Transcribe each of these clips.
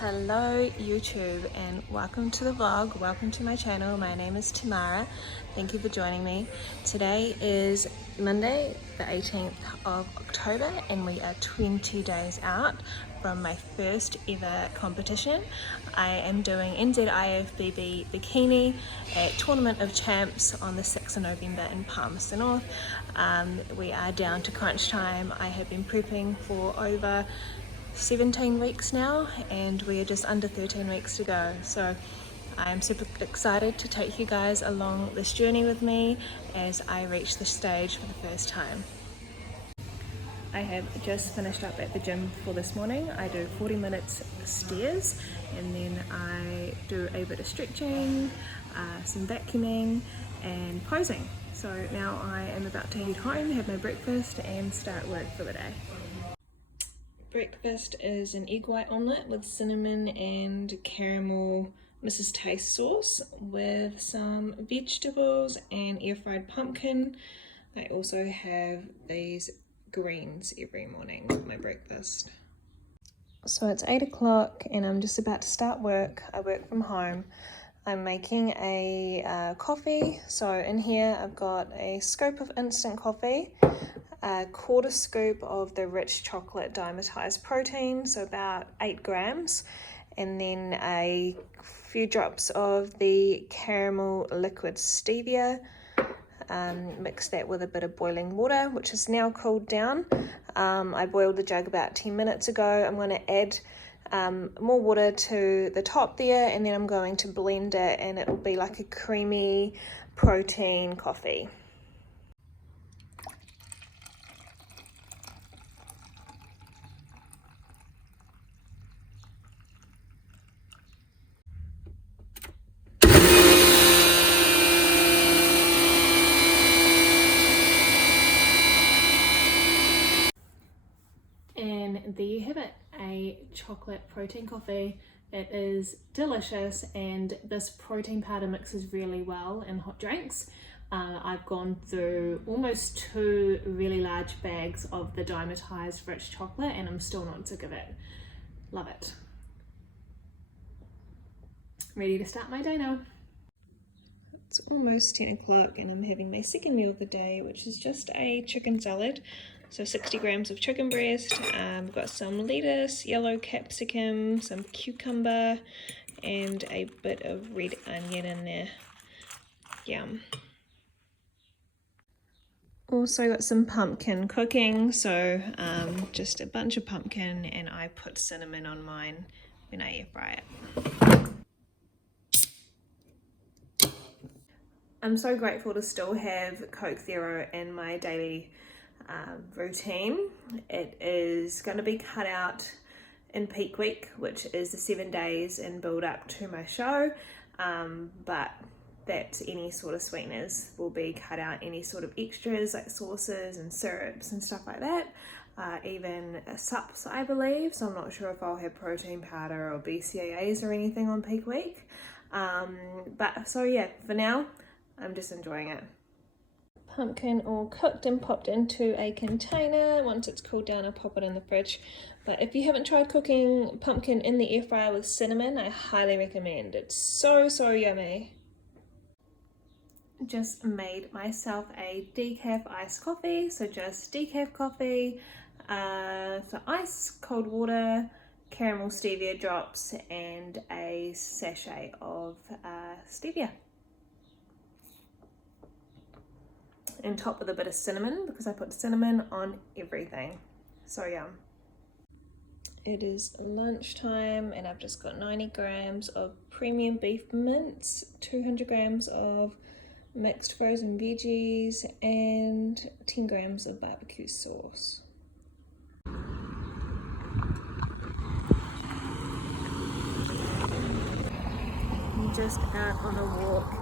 Hello YouTube and welcome to the vlog, welcome to my channel. My name is Tamara, thank you for joining me. Today is Monday the 18th of October and we are 20 days out from my first ever competition. I am doing NZIFBB Bikini at Tournament of Champs on the 6th of November in Palmerston North. We are down to crunch time. I have been prepping for over 17 weeks now and we are just under 13 weeks to go, so I'm super excited to take you guys along this journey with me as I reach the stage for the first time. I have just finished up at the gym for this morning. I do 40 minutes stairs and then I do a bit of stretching, some vacuuming and posing. So now I am about to head home, have my breakfast and start work for the day. Breakfast is an egg white omelette with cinnamon and caramel Mrs. Taste sauce with some vegetables and air fried pumpkin. I also have these greens every morning with my breakfast. So it's 8 o'clock and I'm just about to start work. I work from home. I'm making a coffee. So in here I've got a scoop of instant coffee, a quarter scoop of the rich chocolate dimetized protein, so about 8 grams, and then a few drops of the caramel liquid stevia. Mix that with a bit of boiling water, which is now cooled down. I boiled the jug about 10 minutes ago. I'm going to add more water to the top there, and then I'm going to blend it and it will be like a creamy protein coffee. And there you have it, a chocolate protein coffee. It is delicious and this protein powder mixes really well in hot drinks. I've gone through almost 2 really large bags of the dimetized rich chocolate and I'm still not sick of it. Love it. Ready to start my day now. It's almost 10 o'clock and I'm having my second meal of the day, which is just a chicken salad. So 60 grams of chicken breast, got some lettuce, yellow capsicum, some cucumber, and a bit of red onion in there. Yum. Also got some pumpkin cooking, so just a bunch of pumpkin, and I put cinnamon on mine when I air fry it. I'm so grateful to still have Coke Zero in my daily routine. It is going to be cut out in peak week, which is the 7 days in build up to my show, but that any sort of sweeteners will be cut out, any sort of extras like sauces and syrups and stuff like that, even sups I believe, so I'm not sure if I'll have protein powder or BCAAs or anything on peak week, but so yeah, for now I'm just enjoying it. Pumpkin all cooked and popped into a container. Once it's cooled down, I'll pop it in the fridge. But if you haven't tried cooking pumpkin in the air fryer with cinnamon, I highly recommend. It's so yummy. Just made myself a decaf iced coffee. So just decaf coffee, so ice, cold water, caramel stevia drops, and a sachet of stevia. And top with a bit of cinnamon because I put cinnamon on everything. So yum. It is lunchtime and I've just got 90 grams of premium beef mince, 200 grams of mixed frozen veggies, and 10 grams of barbecue sauce. I'm just out on a walk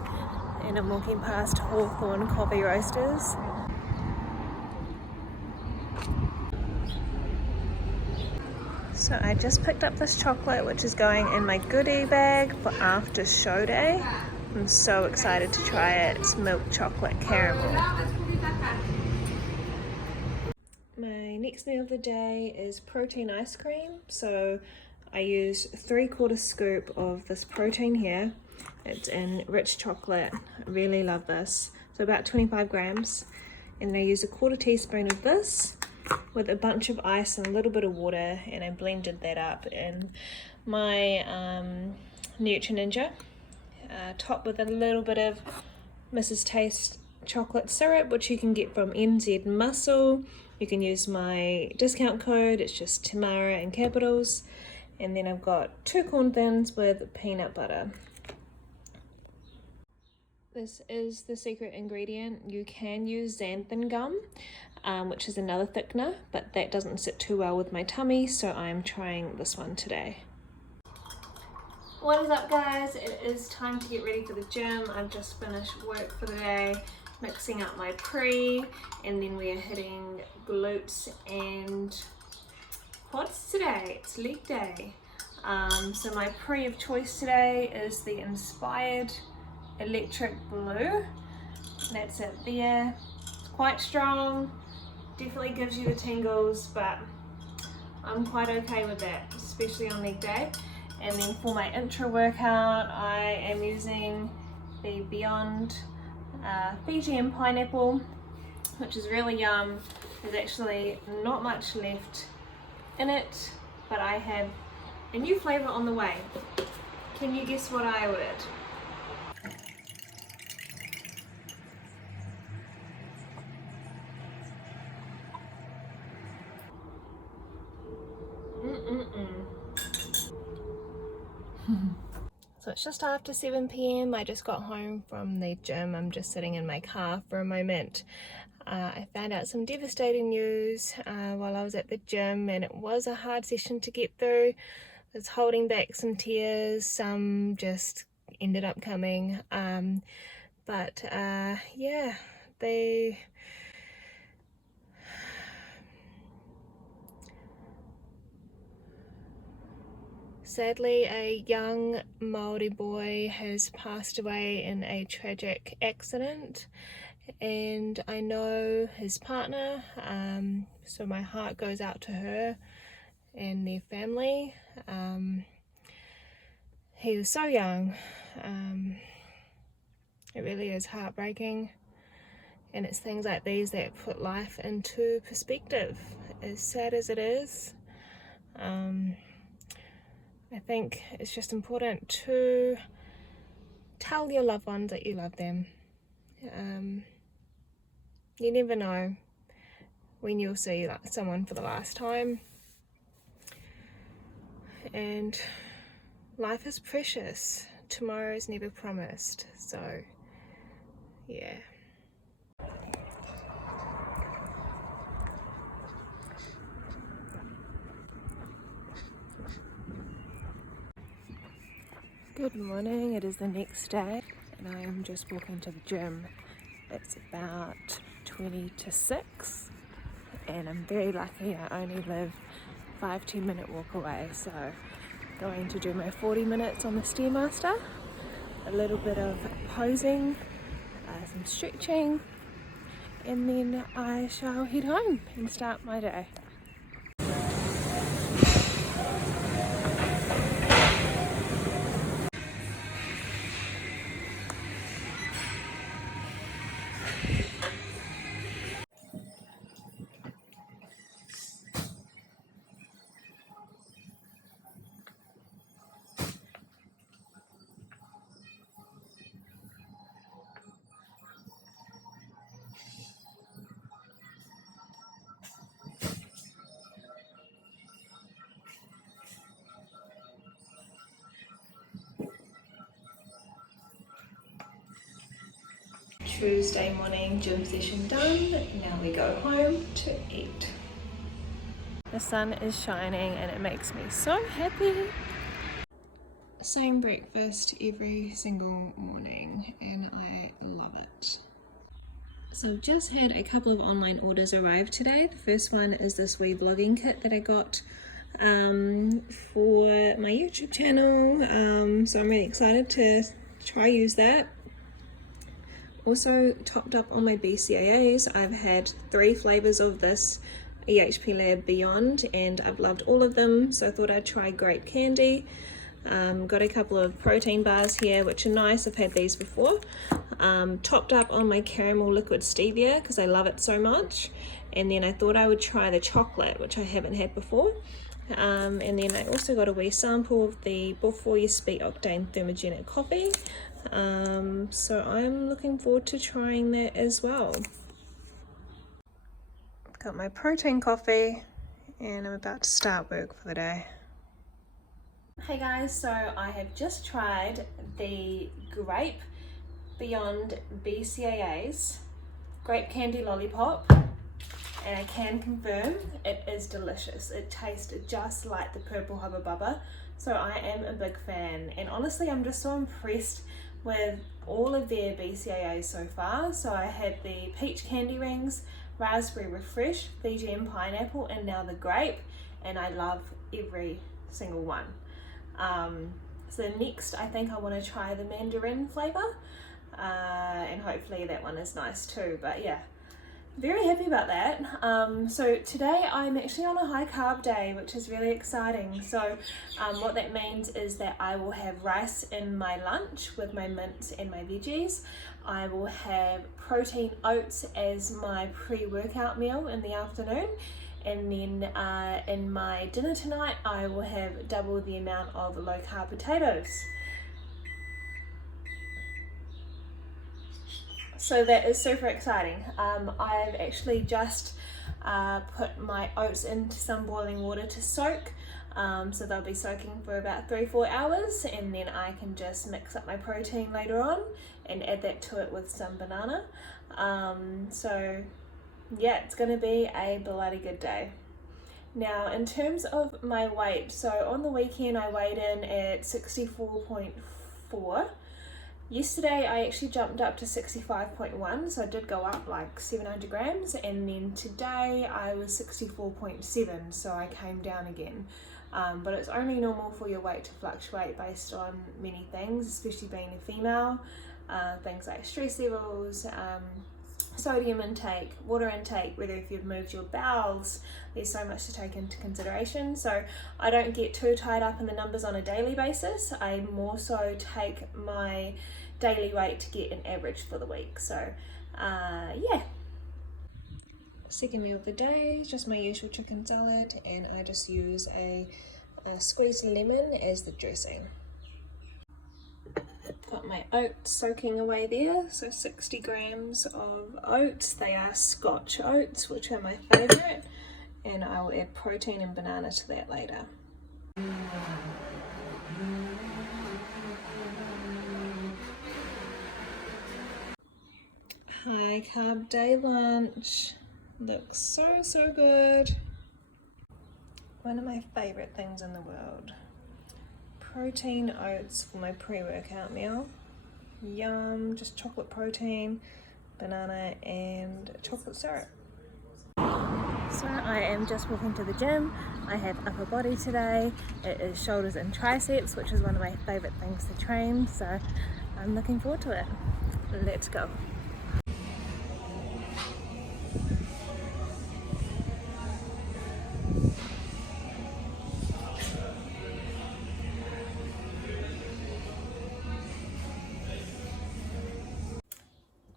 and I'm walking past Hawthorn Coffee Roasters. So I just picked up this chocolate which is going in my goodie bag for after show day. I'm so excited to try it. It's milk chocolate caramel. My next meal of the day is protein ice cream. So I use 3/4 scoop of this protein here. It's in rich chocolate. I really love this. So about 25 grams. And then I use 1/4 teaspoon of this with a bunch of ice and a little bit of water, and I blended that up in my Nutri-Ninja, topped with a little bit of Mrs. Taste chocolate syrup, which you can get from NZ Muscle. You can use my discount code, it's just Tamara in capitals. And then I've got 2 corn thins with peanut butter. This is the secret ingredient. You can use xanthan gum, which is another thickener, but that doesn't sit too well with my tummy, so I'm trying this one today. What is up, guys? It is time to get ready for the gym. I've just finished work for the day, mixing up my pre, and then we are hitting glutes and quads today. It's leg day. So my pre of choice today is the Inspired Electric Blue. That's it there. It's quite strong, definitely gives you the tingles, but I'm quite okay with that, especially on leg day. And then for my intra workout, I am using the Beyond Fijian pineapple, which is really yum. There's actually not much left in it, but I have a new flavor on the way. Can you guess what I ordered? So it's just after 7 p.m. I just got home from the gym. I'm just sitting in my car for a moment. I found out some devastating news while I was at the gym, and it was a hard session to get through. I was holding back some tears, some just ended up coming. Yeah, sadly, a young Māori boy has passed away in a tragic accident, and I know his partner, so my heart goes out to her and their family. He was so young. It really is heartbreaking, and it's things like these that put life into perspective, as sad as it is. I think it's just important to tell your loved ones that you love them. You never know when you'll see someone for the last time, and life is precious. Tomorrow is never promised, so yeah. Good morning, it is the next day and I am just walking to the gym. It's about 20 to 6 and I'm very lucky. I only live 5-10 minute walk away, so going to do my 40 minutes on the Stairmaster, a little bit of posing, some stretching, and then I shall head home and start my day. Tuesday morning gym session done. Now we go home to eat. The sun is shining and it makes me so happy. Same breakfast every single morning and I love it. So I've just had a couple of online orders arrive today. The first one is this wee vlogging kit that I got for my YouTube channel. So I'm really excited to try use that. Also topped up on my BCAAs. I've had 3 flavors of this EHP Lab Beyond, and I've loved all of them, so I thought I'd try grape candy. Got a couple of protein bars here, which are nice. I've had these before. Topped up on my caramel liquid stevia because I love it so much. And then I thought I would try the chocolate, which I haven't had before. And then I also got a wee sample of the Before You Speak Octane Thermogenic coffee. So I'm looking forward to trying that as well. Got my protein coffee and I'm about to start work for the day. Hey guys, so I have just tried the Grape Beyond BCAAs grape candy lollipop, and I can confirm it is delicious. It tastes just like the purple Hubba Bubba, so I am a big fan, and honestly I'm just so impressed with all of their BCAAs so far. So I had the peach candy rings, raspberry refresh, Fiji and pineapple, and now the grape, and I love every single one. So next I think I want to try the mandarin flavor, and hopefully that one is nice too. But yeah, very happy about that. So today I'm actually on a high carb day, which is really exciting. So what that means is that I will have rice in my lunch with my mince and my veggies. I will have protein oats as my pre-workout meal in the afternoon. And then in my dinner tonight, I will have double the amount of low carb potatoes. So that is super exciting. I've actually just put my oats into some boiling water to soak. So they'll be soaking for about 3-4 hours, and then I can just mix up my protein later on and add that to it with some banana. So yeah, it's going to be a bloody good day. Now in terms of my weight, so on the weekend I weighed in at 64.4. Yesterday I actually jumped up to 65.1, so I did go up like 700 grams, and then today I was 64.7, so I came down again. But it's only normal for your weight to fluctuate based on many things, especially being a female. Things like stress levels, sodium intake, water intake, whether if you've moved your bowels, there's so much to take into consideration. So I don't get too tied up in the numbers on a daily basis. I more so take my daily weight to get an average for the week. So yeah. Second meal of the day, just my usual chicken salad, and I just use a squeezed lemon as the dressing. Got my oats soaking away there, so 60 grams of oats. They are Scotch oats, which are my favourite, and I will add protein and banana to that later. High carb day lunch. Looks so good. One of my favourite things in the world. Protein oats for my pre-workout meal. Yum, just chocolate protein, banana and chocolate syrup. So I am just walking to the gym. I have upper body today. It is shoulders and triceps, which is one of my favourite things to train, so I'm looking forward to it. Let's go.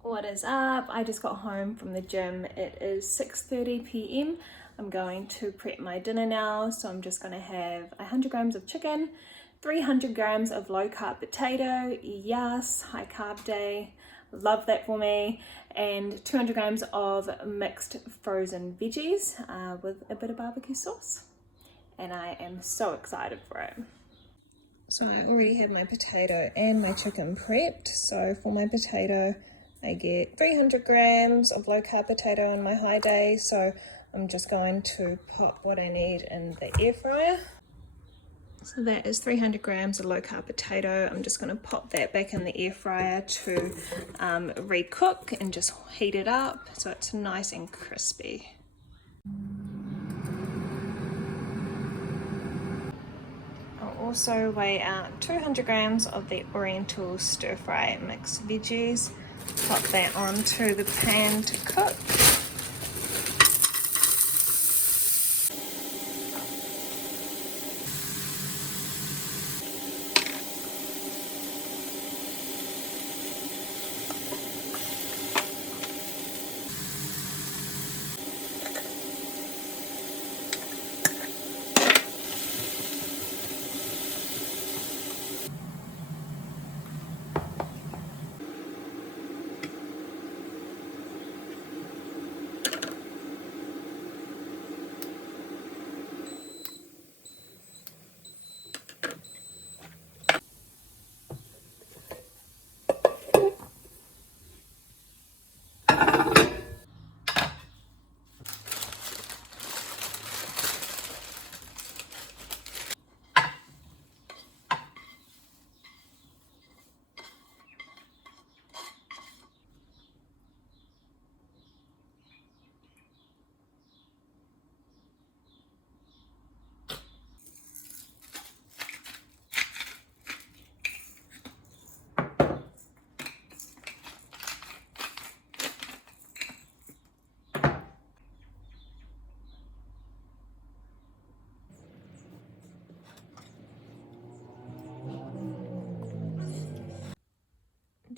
What is up? I just got home from the gym. It is 6:30 p.m. I'm going to prep my dinner now, so I'm just going to have 100 grams of chicken, 300 grams of low carb potato, yes, high carb day, love that for me, and 200 grams of mixed frozen veggies with a bit of barbecue sauce, and I am so excited for it. So I already have my potato and my chicken prepped. So for my potato, I get 300 grams of low carb potato on my high day, so I'm just going to pop what I need in the air fryer. So that is 300 grams of low carb potato. I'm just going to pop that back in the air fryer to re-cook and just heat it up so it's nice and crispy. I'll also weigh out 200 grams of the Oriental stir fry mixed veggies. Pop that onto the pan to cook.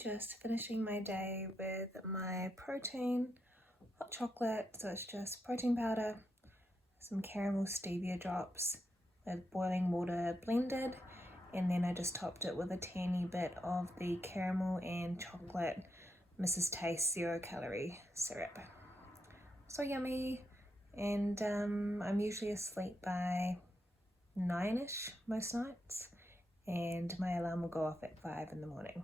just finishing my day with my protein hot chocolate. So it's just protein powder, some caramel stevia drops with boiling water blended, and then I just topped it with a teeny bit of the caramel and chocolate Mrs. Taste 0 calorie syrup. So yummy. And I'm usually asleep by 9ish most nights, and my alarm will go off at 5 in the morning.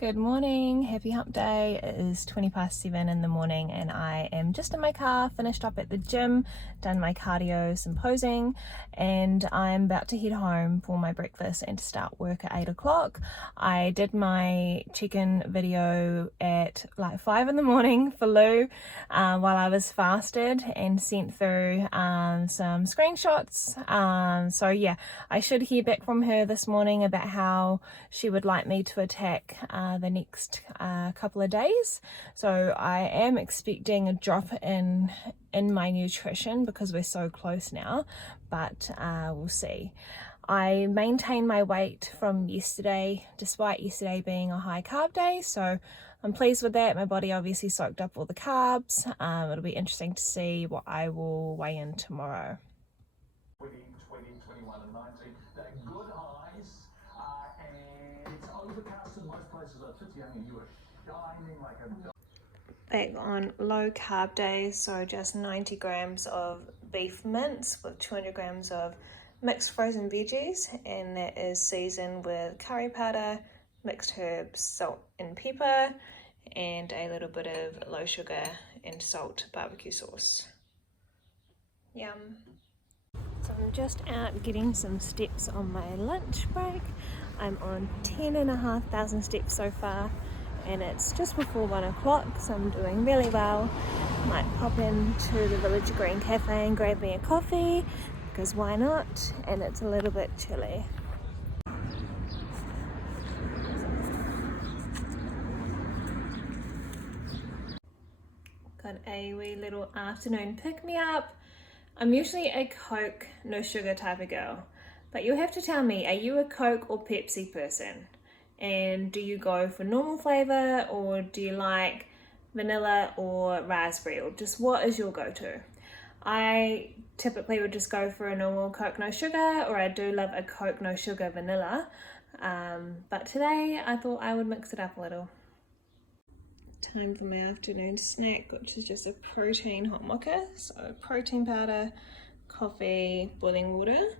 Good morning, happy hump day. It is 7:20 in the morning and I am just in my car, finished up at the gym, done my cardio, some posing, and I'm about to head home for my breakfast and to start work at 8 o'clock. I did my check-in video at like 5 in the morning for Lou while I was fasted, and sent through some screenshots. So yeah, I should hear back from her this morning about how she would like me to attack the next couple of days. So I am expecting a drop in my nutrition because we're so close now, but we'll see. I maintained my weight from yesterday despite yesterday being a high carb day, so I'm pleased with that. My body obviously soaked up all the carbs. It'll be interesting to see what I will weigh in tomorrow. 20, 21 and 19, they're good highs, and it's overcast in most places. Young and you are shining like a dog. Back on low carb days, so just 90 grams of beef mince with 200 grams of mixed frozen veggies, and that is seasoned with curry powder, mixed herbs, salt and pepper, and a little bit of low sugar and salt barbecue sauce. Yum. So I'm just out getting some steps on my lunch break. I'm on 10,500 steps so far, and it's just before 1 o'clock, so I'm doing really well. Might pop into the Village Green Cafe and grab me a coffee, because why not? And it's a little bit chilly. Got a wee little afternoon pick-me-up. I'm usually a Coke, no sugar type of girl, but you'll have to tell me, are you a Coke or Pepsi person? And do you go for normal flavor, or do you like vanilla or raspberry, or just what is your go-to? I typically would just go for a normal Coke no sugar, or I do love a Coke no sugar vanilla, but today I thought I would mix it up a little. Time for my afternoon snack, which is just a protein hot mocha. So protein powder, coffee, boiling water,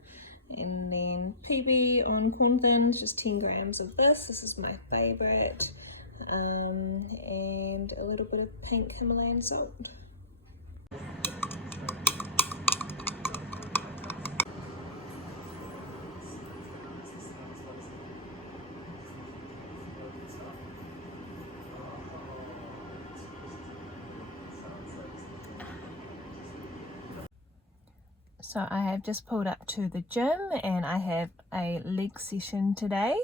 and then PB on corn thins, just 10 grams of this. This is my favorite, and a little bit of pink Himalayan salt. So I have just pulled up to the gym and I have a leg session today,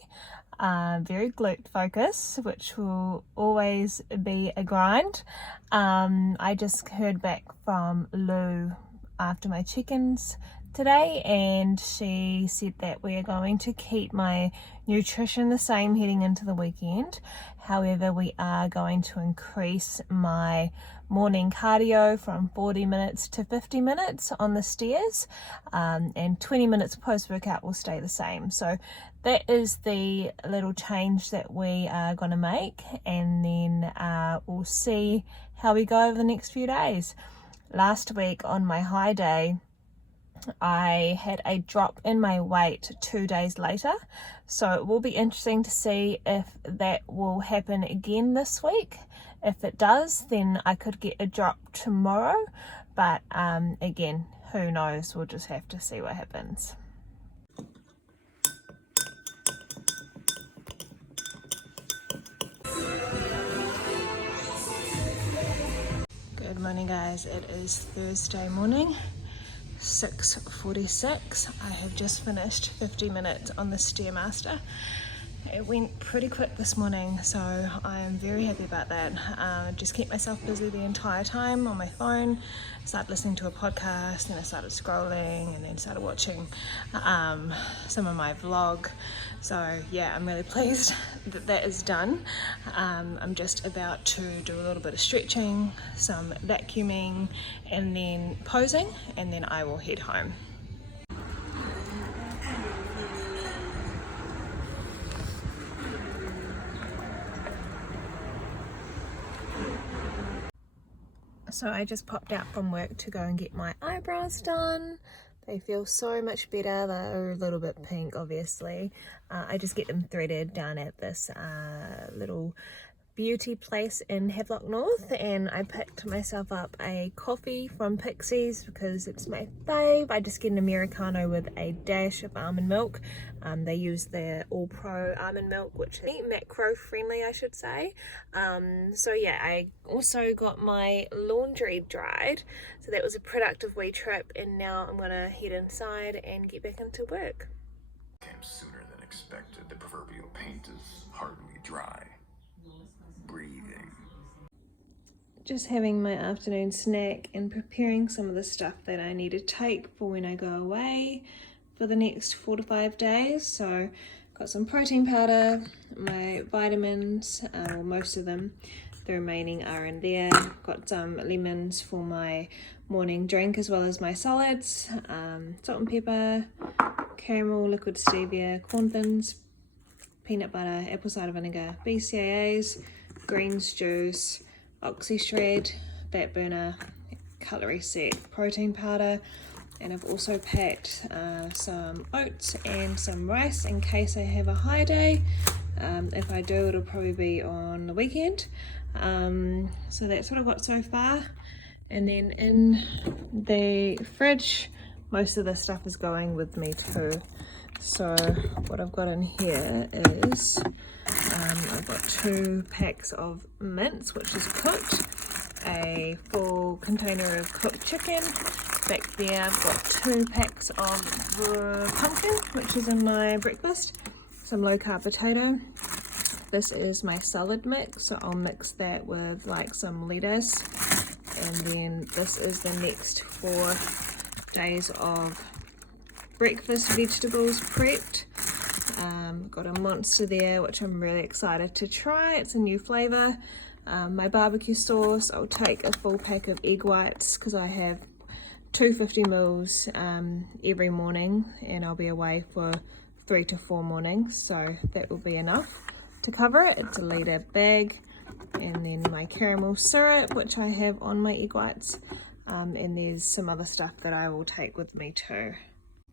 very glute focused, which will always be a grind. I just heard back from Lou after my check-ins today, and she said that we are going to keep my nutrition the same heading into the weekend. However, we are going to increase my morning cardio from 40 minutes to 50 minutes on the stairs, and 20 minutes post-workout will stay the same. So that is the little change that we are going to make, and then we'll see how we go over the next few days. Last week on my high day, I had a drop in my weight 2 days later, so it will be interesting to see if that will happen again this week. If it does, then I could get a drop tomorrow, but again, who knows, we'll just have to see what happens. Good morning guys, it is Thursday morning, 6:46. I have just finished 50 minutes on the Stairmaster. It went pretty quick this morning, so I am very happy about that. Just kept myself busy the entire time on my phone, started listening to a podcast, and I started scrolling, and then started watching some of my vlog. So yeah, I'm really pleased that that is done. I'm just about to do a little bit of stretching, some vacuuming, and then posing, and then I will head home. So I just popped out from work to go and get my eyebrows done. They feel so much better. They're a little bit pink, obviously. I just get them threaded down at this little beauty place in Havelock North, and I picked myself up a coffee from Pixies because it's my fave. I just get an Americano with a dash of almond milk. They use their All Pro almond milk, which is macro friendly, I should say. So yeah, I also got my laundry dried, so that was a productive wee trip, and now I'm gonna head inside and get back into work. Came sooner than expected. The proverbial paint is hardly dry. Breathing. Just having my afternoon snack and preparing some of the stuff that I need to take for when I go away for the next 4 to 5 days. So got some protein powder, my vitamins, well, most of them, the remaining are in there. Got some lemons for my morning drink as well as my solids, salt and pepper, caramel, liquid stevia, corn thins, peanut butter, apple cider vinegar, BCAAs, greens juice, oxy shred, fat burner, calorie set, protein powder, and I've also packed some oats and some rice in case I have a high day. If I do, it'll probably be on the weekend. So that's what I've got so far. And then in the fridge, most of the stuff is going with me too. So what I've got in here is I've got 2 packs of mince, which is cooked, a full container of cooked chicken. Back there I've got 2 packs of pumpkin, which is in my breakfast, some low carb potato. This is my salad mix, so I'll mix that with like some lettuce, and then this is the next 4 days of breakfast vegetables prepped. Got a monster there, which I'm really excited to try. It's a new flavor. My barbecue sauce, I'll take a full pack of egg whites because I have 250 mils every morning, and I'll be away for 3 to 4 mornings, so that will be enough to cover it. It's a litre bag. And then my caramel syrup, which I have on my egg whites, and there's some other stuff that I will take with me too.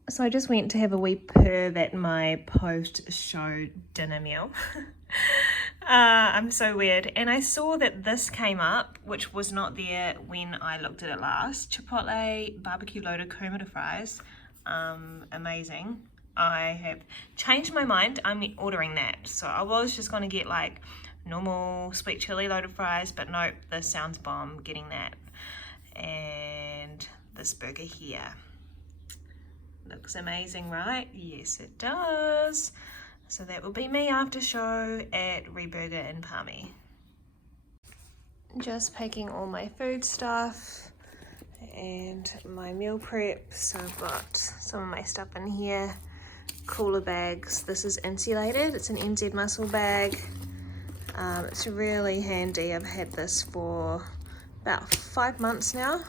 So I just went to have a wee perv at my post-show dinner meal. I'm so weird. And I saw that this came up, which was not there when I looked at it last. Chipotle barbecue loaded kumara fries. Amazing. I have changed my mind. I'm ordering that. So I was just going to get like normal sweet chili loaded fries, but nope, this sounds bomb, getting that. And this burger here. Looks amazing, right? Yes, it does. So that will be me after show at Reburger in Palmy. Just packing all my food stuff and my meal prep. So I've got some of my stuff in here. Cooler bags. This is insulated. It's an NZ muscle bag. It's really handy. I've had this for about 5 months now.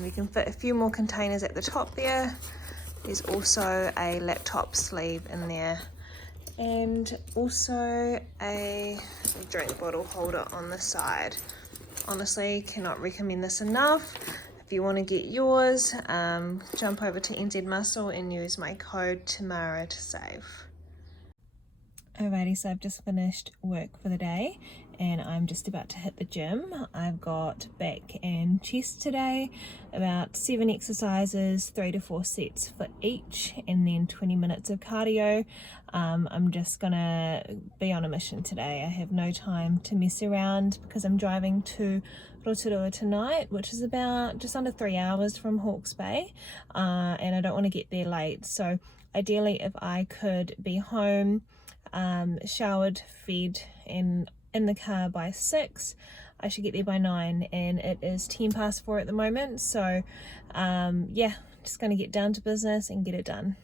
You can fit a few more containers at the top there. There's also a laptop sleeve in there, and also a drink bottle holder on the side. Honestly, cannot recommend this enough. If you want to get yours, jump over to NZ Muscle and use my code Tamara to save. Alrighty, so I've just finished work for the day, and I'm just about to hit the gym. I've got back and chest today, about 7 exercises, 3 to 4 sets for each, and then 20 minutes of cardio. I'm just gonna be on a mission today. I have no time to mess around because I'm driving to Rotorua tonight, which is about just under 3 hours from Hawke's Bay, and I don't want to get there late. So ideally, if I could be home, showered, fed, and in the car by 6, I should get there by 9, and it is 10 past 4 at the moment. So yeah, just going to get down to business and get it done.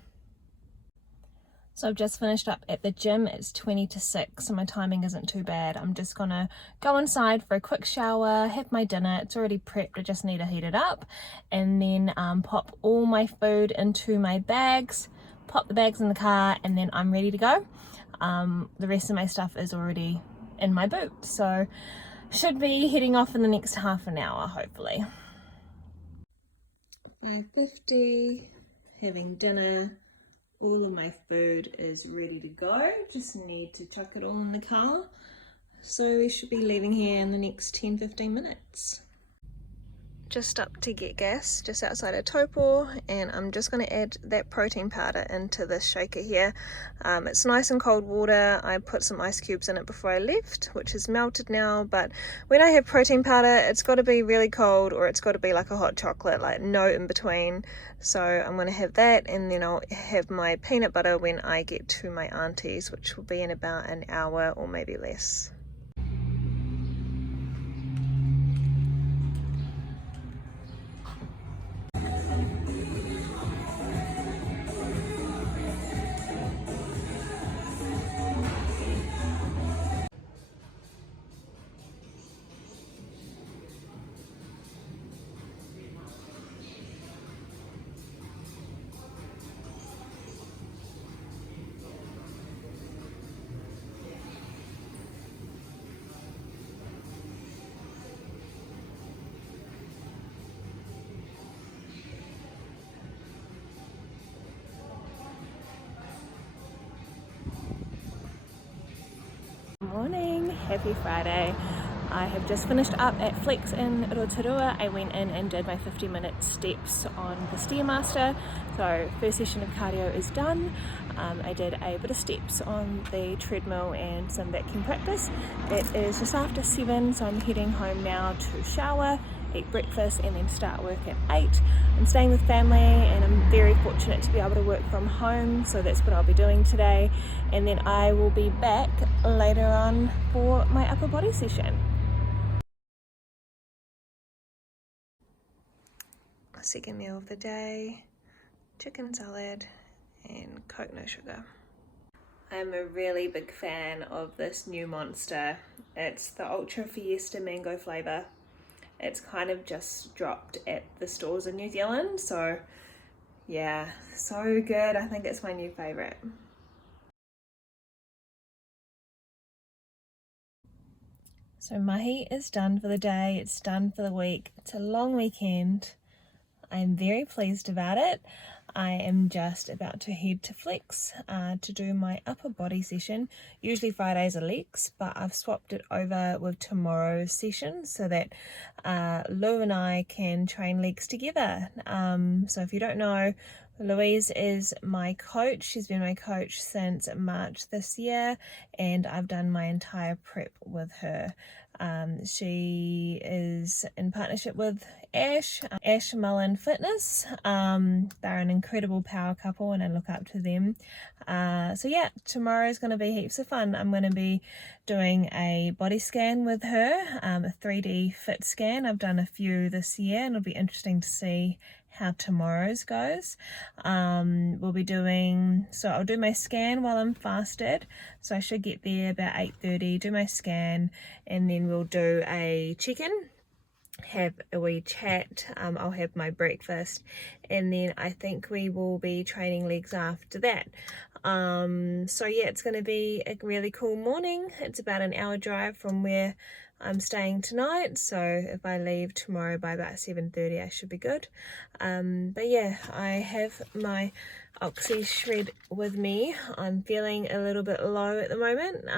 So I've just finished up at the gym. It's 20 to 6, so my timing isn't too bad. I'm just gonna go inside for a quick shower, have my dinner. It's already prepped, I just need to heat it up, and then pop all my food into my bags, pop the bags in the car, and then I'm ready to go. The rest of my stuff is already in my boot, so should be heading off in the next half an hour, hopefully. 5:50, having dinner. All of my food is ready to go, just need to chuck it all in the car. So we should be leaving here in the next 10-15 minutes. Just up to get gas, just outside of Taupo, and I'm just going to add that protein powder into this shaker here. It's nice and cold water. I put some ice cubes in it before I left, which is melted now, but when I have protein powder, it's got to be really cold or it's got to be like a hot chocolate, like no in between. So I'm going to have that, and then I'll have my peanut butter when I get to my auntie's, which will be in about an hour or maybe less. Morning, happy Friday. I have just finished up at Flex in Rotorua. I went in and did my 50-minute steps on the Stairmaster. So first session of cardio is done. I did a bit of steps on the treadmill and some vacuum practice. It is just after 7, so I'm heading home now to shower, eat breakfast, and then start work at 8. I'm staying with family, and I'm very fortunate to be able to work from home, so that's what I'll be doing today. And then I will be back later on for my upper body session. Second meal of the day, chicken salad and Coke no sugar. I'm a really big fan of this new Monster. It's the Ultra Fiesta mango flavour. It's kind of just dropped at the stores in New Zealand, so yeah, so good. I think it's my new favourite. So mahi is done for the day, it's done for the week. It's a long weekend. I'm very pleased about it. I am just about to head to Flex to do my upper body session. Usually Fridays are legs, but I've swapped it over with tomorrow's session so that Lou and I can train legs together. So if you don't know, Louise is my coach. She's been my coach since March this year, and I've done my entire prep with her. She is in partnership with Ash Mullen Fitness. They're an incredible power couple and I look up to them. So yeah, tomorrow's going to be heaps of fun. I'm going to be doing a body scan with her, a 3D fit scan. I've done a few this year and it'll be interesting to see how tomorrow's goes. We'll be doing, so I'll do my scan while I'm fasted, so I should get there about 8:30, do my scan, and then we'll do a check-in, have a wee chat. I'll have my breakfast, and then I think we will be training legs after that. So yeah, it's going to be a really cool morning. It's about an hour drive from where I'm staying tonight, so if I leave tomorrow by about 7:30 I should be good. But yeah, I have my Oxy Shred with me. I'm feeling a little bit low at the moment.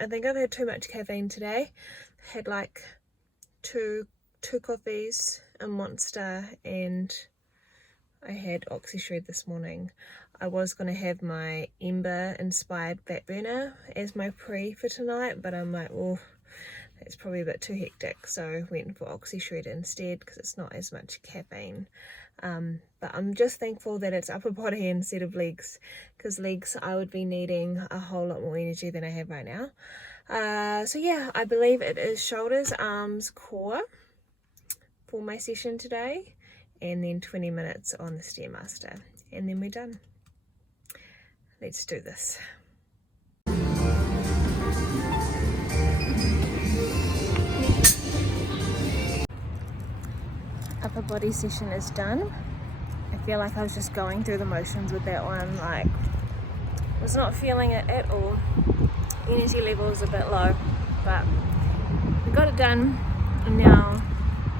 I think I've had too much caffeine today. Had like two coffees, a Monster, and I had Oxy Shred this morning. I was going to have my Ember inspired fat burner as my pre for tonight, but I'm like, well, it's probably a bit too hectic, so I went for Oxy Shred instead because it's not as much caffeine. But I'm just thankful that it's upper body instead of legs, because legs I would be needing a whole lot more energy than I have right now. So yeah, I believe it is shoulders, arms, core for my session today, and then 20 minutes on the Stairmaster, and then we're done. Let's do this. Upper body session is done. I feel like I was just going through the motions with that one, like was not feeling it at all. Energy level is a bit low, but we got it done. I'm now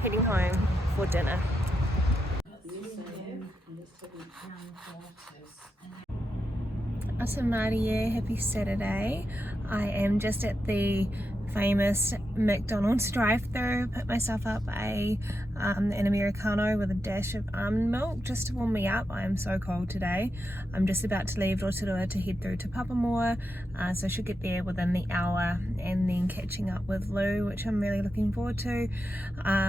heading home for dinner. Asa Maria, happy Saturday. I am just at the famous McDonald's drive-thru. Put myself up an Americano with a dash of almond milk just to warm me up. I am so cold today. I'm just about to leave Rotorua to head through to Papamoa, so I should get there within the hour, and then catching up with Lou, which I'm really looking forward to.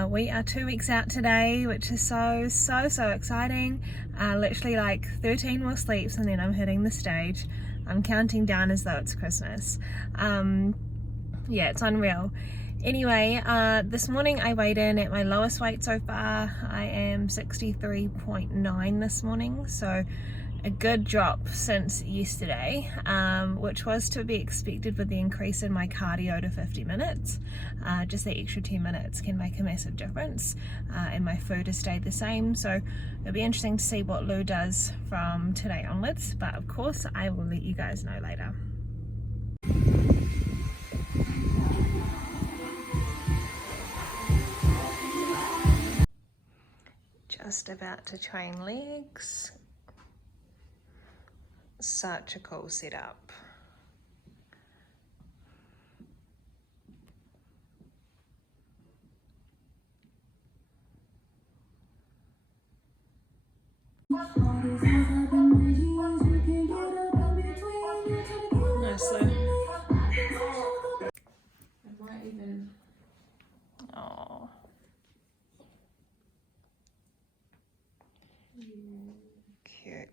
We are 2 weeks out today, which is so exciting. Literally like 13 more sleeps and then I'm hitting the stage. I'm counting down as though it's Christmas. Yeah, it's unreal. Anyway, this morning I weighed in at my lowest weight so far. I am 63.9 this morning, so a good drop since yesterday, which was to be expected with the increase in my cardio to 50 minutes. Just the extra 10 minutes can make a massive difference, and my food has stayed the same, so it'll be interesting to see what Lou does from today onwards, but of course I will let you guys know later. Just about to train legs. Such a cool setup. Nicely. Oh. Cute.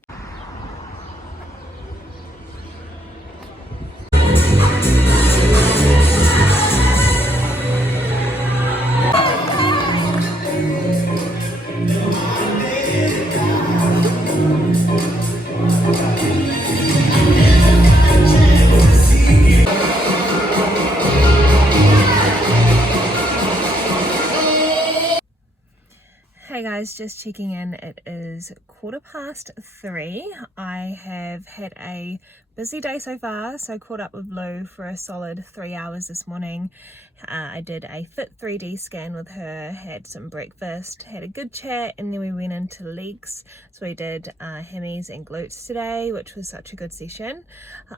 Hey guys, just checking in. It is 3:15. I have had a busy day so far, so caught up with Lou for a solid 3 hours this morning. I did a Fit 3D scan with her, had some breakfast, had a good chat, and then we went into legs. So we did hammies and glutes today, which was such a good session.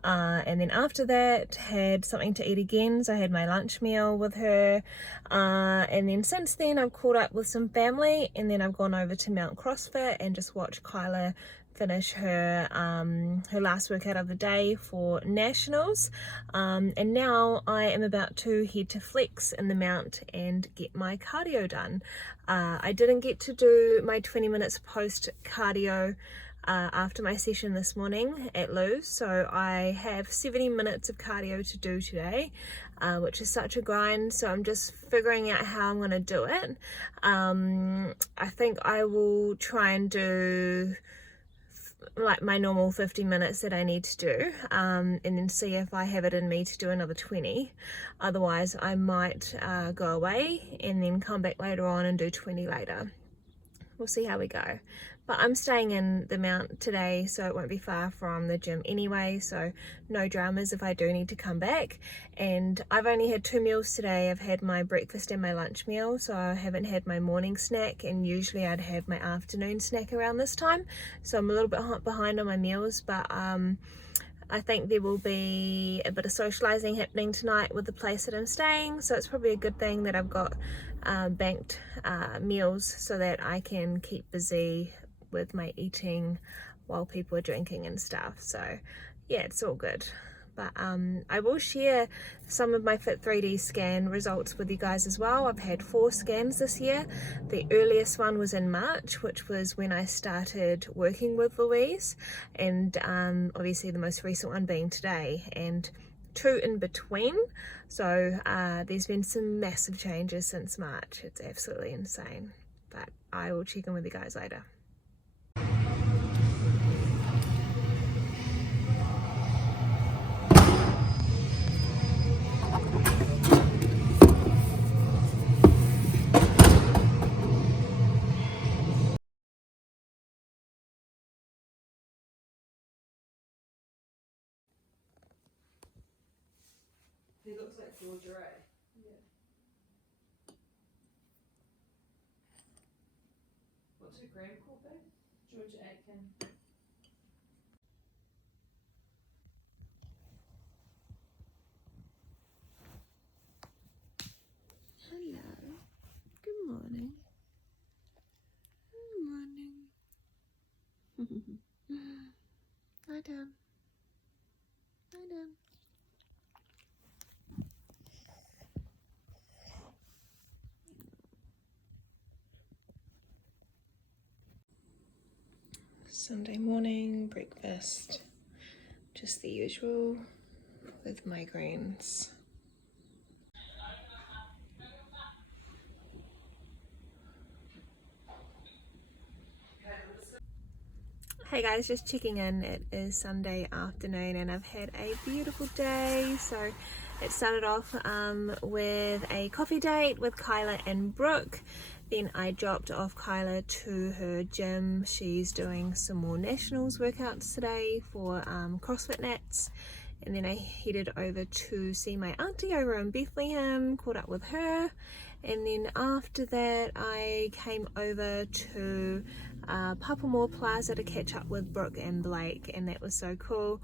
And then after that, had something to eat again, so I had my lunch meal with her. And then since then, I've caught up with some family, and then I've gone over to Mount CrossFit and just watched Kyla finish her last workout of the day for nationals, and now I am about to head to Flex in the Mount and get my cardio done. I didn't get to do my 20 minutes post cardio after my session this morning at Lou's, so I have 70 minutes of cardio to do today, which is such a grind, so I'm just figuring out how I'm going to do it. I think I will try and do like my normal 50 minutes that I need to do, and then see if I have it in me to do another 20. Otherwise I might go away and then come back later on and do 20 later. we'll see how we go. But I'm staying in the mount today, so it won't be far from the gym anyway, so no dramas if I do need to come back. And I've only had 2 meals today. I've had my breakfast and my lunch meal, so I haven't had my morning snack, and usually I'd have my afternoon snack around this time, so I'm a little bit behind on my meals. But I think there will be a bit of socializing happening tonight with the place that I'm staying, so it's probably a good thing that I've got banked meals so that I can keep busy with my eating while people are drinking and stuff. So yeah, it's all good. But I will share some of my Fit3D scan results with you guys as well. I've had 4 scans this year. The earliest one was in March, which was when I started working with Louise, and obviously the most recent one being today, and 2 in between. So there's been some massive changes since March. It's absolutely insane, but I will check in with you guys later. He looks like George Ray. Yeah. What's her grand called, babe? George Atkin. Hello. Good morning. Good morning. Hi, Dan. Hi, Dan. Sunday morning breakfast, just the usual with migraines. Hey guys, just checking in. It is Sunday afternoon and I've had a beautiful day. So it started off with a coffee date with Kyla and Brooke. Then I dropped off Kyla to her gym. She's doing some more nationals workouts today for CrossFit Nats. And then I headed over to see my auntie over in Bethlehem, caught up with her. And then after that I came over to Papamore Plaza to catch up with Brooke and Blake, and that was so cool.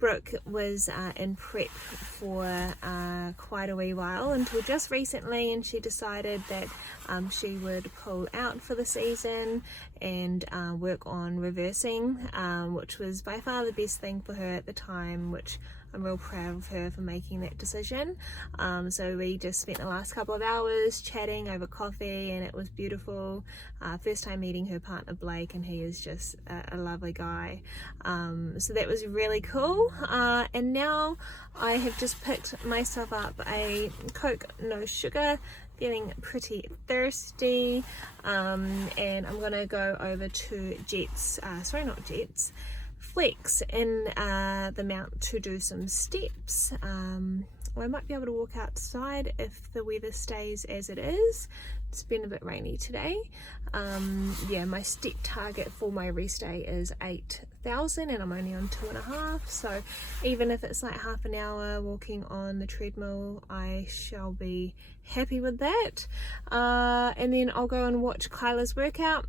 Brooke was in prep for quite a wee while until just recently, and she decided that she would pull out for the season and work on reversing, which was by far the best thing for her at the time, which I'm real proud of her for making that decision. So we just spent the last couple of hours chatting over coffee and it was beautiful. First time meeting her partner Blake, and he is just a lovely guy. So that was really cool. And now I have just picked myself up a Coke no sugar, feeling pretty thirsty, and I'm gonna go over to Flex in the mount to do some steps. I might be able to walk outside if the weather stays as it is. It's been a bit rainy today. Yeah, my step target for my rest day is 8,000 and I'm only on 2.5, so even if it's like half an hour walking on the treadmill, I shall be happy with that. And then I'll go and watch Kyla's workout,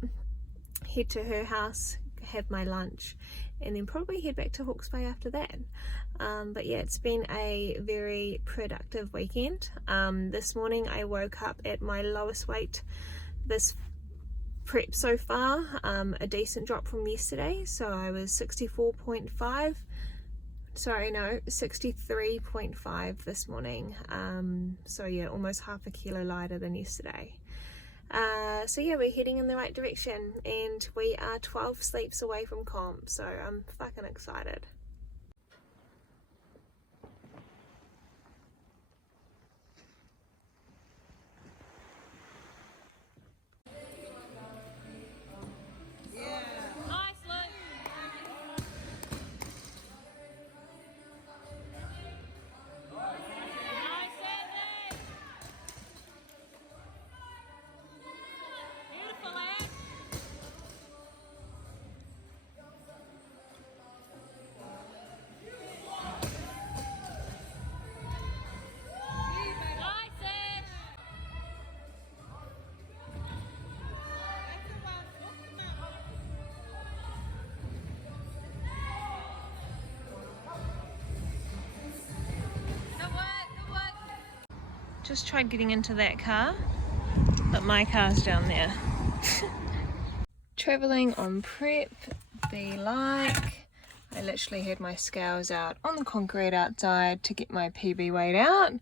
head to her house, have my lunch, and then probably head back to Hawke's Bay after that. But yeah, it's been a very productive weekend. This morning I woke up at my lowest weight this prep so far, a decent drop from yesterday, so I was 64.5, sorry no, 63.5 this morning. So yeah, almost half a kilo lighter than yesterday. So yeah, we're heading in the right direction and we are 12 sleeps away from comp, so I'm fucking excited. Just tried getting into that car, but my car's down there. Travelling on prep, be like. I literally had my scales out on the concrete outside to get my PB weight out.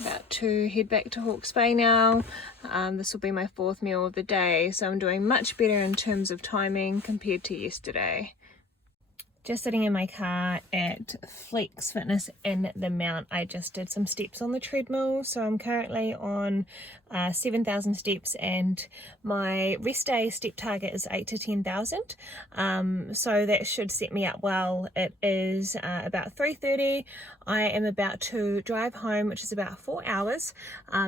About to head back to Hawke's Bay now. This will be my 4th meal of the day, so I'm doing much better in terms of timing compared to yesterday. Just sitting in my car at Flex Fitness in the Mount. I just did some steps on the treadmill, so I'm currently on 7,000 steps, and my rest day step target is 8 to 10,000. So that should set me up well. It is about 3:30. I am about to drive home, which is about 4 hours.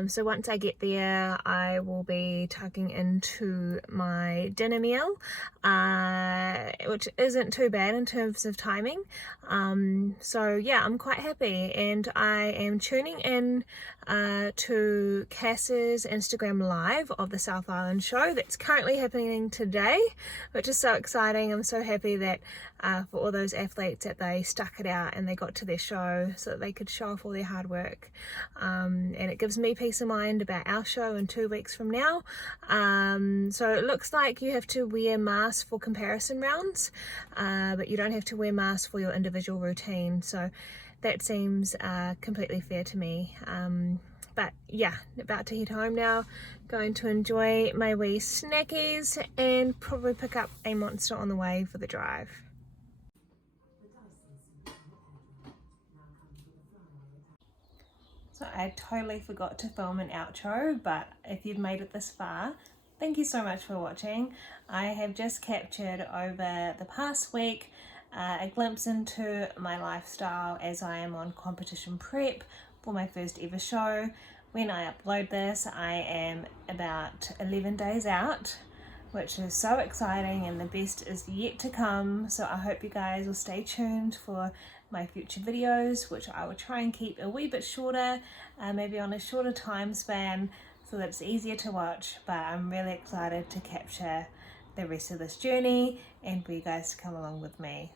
So once I get there, I will be tucking into my dinner meal, which isn't too bad in terms of timing. So yeah, I'm quite happy, and I am tuning in to Cass's Instagram live of the South Island show that's currently happening today, which is so exciting. I'm so happy that for all those athletes that they stuck it out and they got to their show so that they could show off all their hard work, and it gives me peace of mind about our show in 2 weeks from now. So it looks like you have to wear masks for comparison rounds, but you don't have to wear masks for your individual routine, so that seems completely fair to me. But yeah, about to head home now, going to enjoy my wee snackies and probably pick up a Monster on the way for the drive. So I totally forgot to film an outro, but if you've made it this far, thank you so much for watching. I have just captured over the past week a glimpse into my lifestyle as I am on competition prep for my first ever show. When I upload this, I am about 11 days out, which is so exciting, and the best is yet to come. So I hope you guys will stay tuned for my future videos, which I will try and keep a wee bit shorter, maybe on a shorter time span, so that it's easier to watch. But I'm really excited to capture the rest of this journey and for you guys to come along with me.